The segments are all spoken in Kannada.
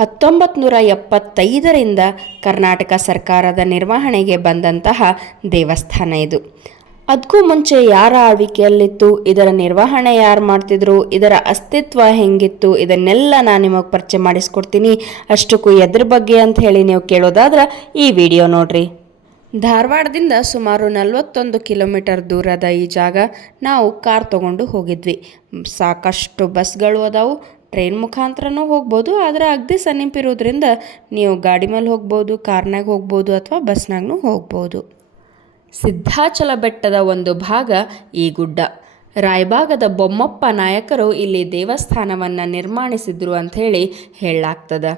1975ರಿಂದ ಕರ್ನಾಟಕ ಸರ್ಕಾರದ ನಿರ್ವಹಣೆಗೆ ಬಂದಂತಹ ದೇವಸ್ಥಾನ ಇದು. ಅದಕ್ಕೂ ಮುಂಚೆ ಯಾರ ಆಳ್ವಿಕೆಯಲ್ಲಿತ್ತು, ಇದರ ನಿರ್ವಹಣೆ ಯಾರು ಮಾಡ್ತಿದ್ರು, ಇದರ ಅಸ್ತಿತ್ವ ಹೆಂಗಿತ್ತು, ಇದನ್ನೆಲ್ಲ ನಾನು ನಿಮಗೆ ಪರಿಚಯ ಮಾಡಿಸ್ಕೊಡ್ತೀನಿ. ಅಷ್ಟಕ್ಕೂ ಎದ್ರ ಬಗ್ಗೆ ಅಂತ ಹೇಳಿ ನೀವು ಕೇಳೋದಾದ್ರೆ ಈ ವಿಡಿಯೋ ನೋಡ್ರಿ. ಧಾರವಾಡದಿಂದ ಸುಮಾರು 41 ಕಿಲೋಮೀಟರ್ ದೂರದ ಈ ಜಾಗ ನಾವು ಕಾರ್ ತೊಗೊಂಡು ಹೋಗಿದ್ವಿ. ಸಾಕಷ್ಟು ಬಸ್ಗಳು ಅದಾವು, ಟ್ರೈನ್ ಮುಖಾಂತರನೂ ಹೋಗ್ಬೋದು. ಆದರೆ ಅಗದಿ ಸಮೀಪಿರೋದ್ರಿಂದ ನೀವು ಗಾಡಿ ಮೇಲೆ ಹೋಗ್ಬೋದು, ಕಾರ್ನಾಗ ಹೋಗ್ಬೋದು ಅಥವಾ ಬಸ್ನಾಗೂ ಹೋಗ್ಬೋದು. ಸಿದ್ಧಾಚಲ ಬೆಟ್ಟದ ಒಂದು ಭಾಗ ಈ ಗುಡ್ಡ. ರಾಯಬಾಗದ ಬೊಮ್ಮಪ್ಪ ನಾಯಕರು ಇಲ್ಲಿ ದೇವಸ್ಥಾನವನ್ನು ನಿರ್ಮಾಣಿಸಿದ್ರು ಅಂಥೇಳಿ ಹೇಳಲಾಗ್ತದೆ.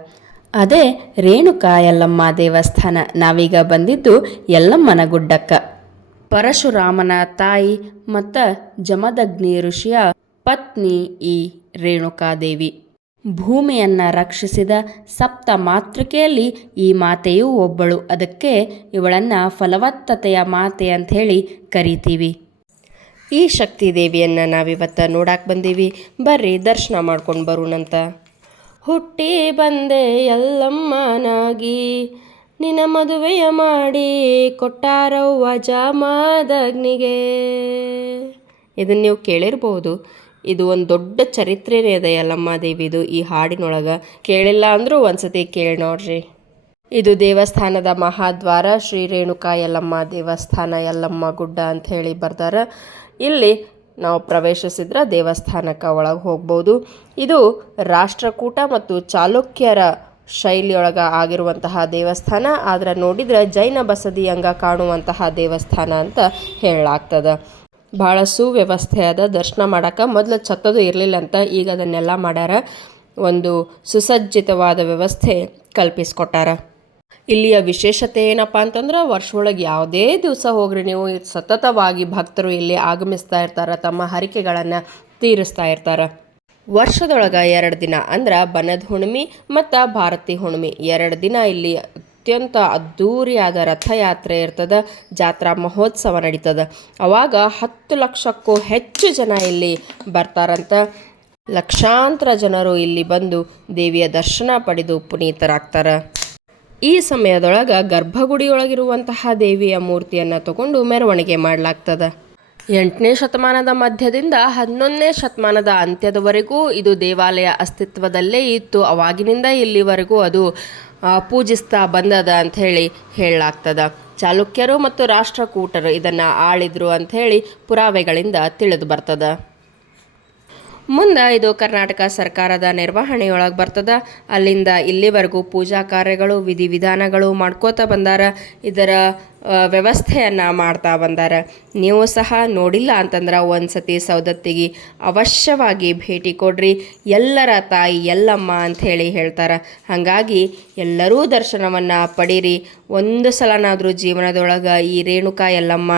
ಅದೇ ರೇಣುಕಾ ಯಲ್ಲಮ್ಮ ದೇವಸ್ಥಾನ. ನಾವೀಗ ಬಂದಿದ್ದು ಯಲ್ಲಮ್ಮನ ಗುಡ್ಡಕ್ಕೆ. ಪರಶುರಾಮನ ತಾಯಿ ಮತ್ತು ಜಮದಗ್ನಿ ಋಷಿಯ ಪತ್ನಿ ಈ ರೇಣುಕಾದೇವಿ. ಭೂಮಿಯನ್ನು ರಕ್ಷಿಸಿದ ಸಪ್ತ ಮಾತೃಕೆಯಲ್ಲಿ ಈ ಮಾತೆಯೂ ಒಬ್ಬಳು. ಅದಕ್ಕೆ ಇವಳನ್ನು ಫಲವತ್ತತೆಯ ಮಾತೆ ಅಂಥೇಳಿ ಕರಿತೀವಿ. ಈ ಶಕ್ತಿ ದೇವಿಯನ್ನು ನಾವಿವತ್ತು ನೋಡಕ್ಕೆ ಬಂದೀವಿ. ಬರ್ರಿ ದರ್ಶನ ಮಾಡ್ಕೊಂಡು ಬರೋಣಂತ. ಹುಟ್ಟಿ ಬಂದೆ ಯಲ್ಲಮ್ಮನಾಗಿ, ನಿನ್ನ ಮದುವೆಯ ಮಾಡಿ ಕೊಟ್ಟಾರವ್ವ ಜಾಮದಗ್ನಿಗೆ. ಇದನ್ನು ನೀವು ಕೇಳಿರ್ಬೋದು. ಇದು ಒಂದು ದೊಡ್ಡ ಚರಿತ್ರೆನೇ ಇದೆ ಯಲ್ಲಮ್ಮ ದೇವಿದು ಈ ಹಾಡಿನೊಳಗೆ. ಕೇಳಿಲ್ಲ ಅಂದರೂ ಒಂದ್ಸತಿ ಕೇಳಿ ನೋಡ್ರಿ. ಇದು ದೇವಸ್ಥಾನದ ಮಹಾದ್ವಾರ. ಶ್ರೀ ರೇಣುಕಾ ಯಲ್ಲಮ್ಮ ದೇವಸ್ಥಾನ, ಯಲ್ಲಮ್ಮ ಗುಡ್ಡ ಅಂತ ಹೇಳಿ ಬರ್ದಾರ. ಇಲ್ಲಿ ನಾವು ಪ್ರವೇಶಿಸಿದ್ರೆ ದೇವಸ್ಥಾನಕ್ಕೆ ಒಳಗೆ ಹೋಗ್ಬೋದು. ಇದು ರಾಷ್ಟ್ರಕೂಟ ಮತ್ತು ಚಾಲುಕ್ಯರ ಶೈಲಿಯೊಳಗೆ ಆಗಿರುವಂತಹ ದೇವಸ್ಥಾನ. ಆದರೆ ನೋಡಿದರೆ ಜೈನ ಬಸದಿ ಹಂಗೆ ಕಾಣುವಂತಹ ದೇವಸ್ಥಾನ ಅಂತ ಹೇಳಲಾಗ್ತದೆ. ಭಾಳ ಸುವ್ಯವಸ್ಥೆಯಾದ. ದರ್ಶನ ಮಾಡೋಕ್ಕೆ ಮೊದಲು ಛತ್ತದು ಇರಲಿಲ್ಲ ಅಂತ, ಈಗ ಅದನ್ನೆಲ್ಲ ಮಾಡ್ಯಾರ. ಒಂದು ಸುಸಜ್ಜಿತವಾದ ವ್ಯವಸ್ಥೆ ಕಲ್ಪಿಸ್ಕೊಟ್ಟಾರ. ಇಲ್ಲಿಯ ವಿಶೇಷತೆ ಏನಪ್ಪ ಅಂತಂದ್ರೆ, ವರ್ಷದೊಳಗೆ ಯಾವುದೇ ದಿವಸ ಹೋಗ್ರಿ ನೀವು, ಸತತವಾಗಿ ಭಕ್ತರು ಇಲ್ಲಿ ಆಗಮಿಸ್ತಾ ಇರ್ತಾರೆ, ತಮ್ಮ ಹರಕೆಗಳನ್ನು ತೀರಿಸ್ತಾ ಇರ್ತಾರೆ. ವರ್ಷದೊಳಗೆ 2 ದಿನ ಅಂದ್ರೆ ಬನದ ಹುಣ್ಣಿಮೆ ಮತ್ತು ಭಾರತಿ ಹುಣ್ಣಿಮೆ 2 ದಿನ ಇಲ್ಲಿ ಅತ್ಯಂತ ಅದ್ಧೂರಿಯಾದ ರಥಯಾತ್ರೆ ಇರ್ತದೆ. ಜಾತ್ರಾ ಮಹೋತ್ಸವ ನಡೀತದೆ. ಅವಾಗ 10 ಲಕ್ಷಕ್ಕೂ ಹೆಚ್ಚು ಜನ ಇಲ್ಲಿ ಬರ್ತಾರಂತ. ಲಕ್ಷಾಂತರ ಜನರು ಇಲ್ಲಿ ಬಂದು ದೇವಿಯ ದರ್ಶನ ಪಡೆದು ಪುನೀತರಾಗ್ತಾರೆ. ಈ ಸಮಯದೊಳಗೆ ಗರ್ಭಗುಡಿಯೊಳಗಿರುವಂತಹ ದೇವಿಯ ಮೂರ್ತಿಯನ್ನು ತಗೊಂಡು ಮೆರವಣಿಗೆ ಮಾಡಲಾಗ್ತದೆ. 8ನೇ ಶತಮಾನದ ಮಧ್ಯದಿಂದ 11ನೇ ಶತಮಾನದ ಅಂತ್ಯದವರೆಗೂ ಇದು ದೇವಾಲಯ ಅಸ್ತಿತ್ವದಲ್ಲೇ ಇತ್ತು. ಅವಾಗಿನಿಂದ ಇಲ್ಲಿವರೆಗೂ ಅದು ಪೂಜಿಸ್ತಾ ಬಂದದ ಅಂಥೇಳಿ ಹೇಳಲಾಗ್ತದೆ. ಚಾಲುಕ್ಯರು ಮತ್ತು ರಾಷ್ಟ್ರಕೂಟರು ಇದನ್ನು ಆಳಿದ್ರು ಅಂಥೇಳಿ ಪುರಾವೆಗಳಿಂದ ತಿಳಿದು ಬರ್ತದೆ. ಮುಂದೆ ಇದು ಕರ್ನಾಟಕ ಸರ್ಕಾರದ ನಿರ್ವಹಣೆಯೊಳಗೆ ಬರ್ತದೆ. ಅಲ್ಲಿಂದ ಇಲ್ಲಿವರೆಗೂ ಪೂಜಾ ಕಾರ್ಯಗಳು, ವಿಧಿವಿಧಾನಗಳು ಮಾಡ್ಕೋತಾ ಬಂದಾರ. ಇದರ ವ್ಯವಸ್ಥೆಯನ್ನು ಮಾಡ್ತಾ ಬಂದಾರ. ನೀವು ಸಹ ನೋಡಿಲ್ಲ ಅಂತಂದ್ರೆ ಒಂದು ಸತಿ ಸೌದತ್ತಿಗೆ ಅವಶ್ಯವಾಗಿ ಭೇಟಿ ಕೊಡ್ರಿ. ಎಲ್ಲರ ತಾಯಿ ಯಲ್ಲಮ್ಮ ಅಂಥೇಳಿ ಹೇಳ್ತಾರೆ. ಹಾಗಾಗಿ ಎಲ್ಲರೂ ದರ್ಶನವನ್ನು ಪಡೀರಿ. ಒಂದು ಸಲನಾದರೂ ಜೀವನದೊಳಗೆ ಈ ರೇಣುಕಾ ಯಲ್ಲಮ್ಮ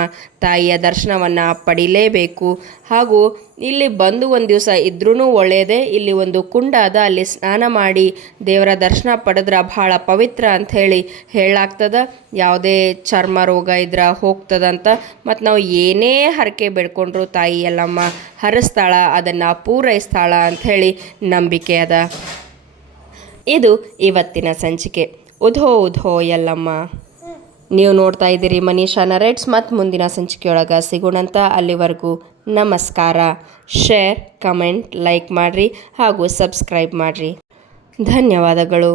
ತಾಯಿಯ ದರ್ಶನವನ್ನು ಪಡಿಲೇಬೇಕು. ಹಾಗೂ ಇಲ್ಲಿ ಬಂದು ಒಂದು ದಿವಸ ಇದ್ರೂ ಒಳ್ಳೆಯದೇ. ಇಲ್ಲಿ ಒಂದು ಕುಂಡ ಅದ, ಅಲ್ಲಿ ಸ್ನಾನ ಮಾಡಿ ದೇವರ ದರ್ಶನ ಪಡೆದ್ರೆ ಭಾಳ ಪವಿತ್ರ ಅಂಥೇಳಿ ಹೇಳಲಾಗ್ತದೆ. ಯಾವುದೇ ಚರ್ಮ ರೋಗ ಇದ್ರೆ ಹೋಗ್ತದಂತ. ಮತ್ತು ನಾವು ಏನೇ ಹರಕೆ ಬೇಡ್ಕೊಂಡ್ರು ತಾಯಿ ಯಲ್ಲಮ್ಮ ಹರಿಸ್ತಾಳ, ಅದನ್ನು ಪೂರೈಸ್ತಾಳ ಅಂಥೇಳಿ ನಂಬಿಕೆ ಅದ. ಇದು ಇವತ್ತಿನ ಸಂಚಿಕೆ. ಉಧೋ ಉಧೋ ಯಲ್ಲಮ್ಮ. ನೀವು ನೋಡ್ತಾ ಇದ್ದೀರಿ ಮನೀಷಾ ನರೇಟ್ಸ್. ಮತ್ತು ಮುಂದಿನ ಸಂಚಿಕೆಯೊಳಗೆ ಸಿಗೋಣಂತ. ಅಲ್ಲಿವರೆಗೂ ನಮಸ್ಕಾರ. ಶೇರ್, ಕಮೆಂಟ್, ಲೈಕ್ ಮಾಡಿರಿ ಹಾಗೂ ಸಬ್ಸ್ಕ್ರೈಬ್ ಮಾಡಿರಿ. ಧನ್ಯವಾದಗಳು.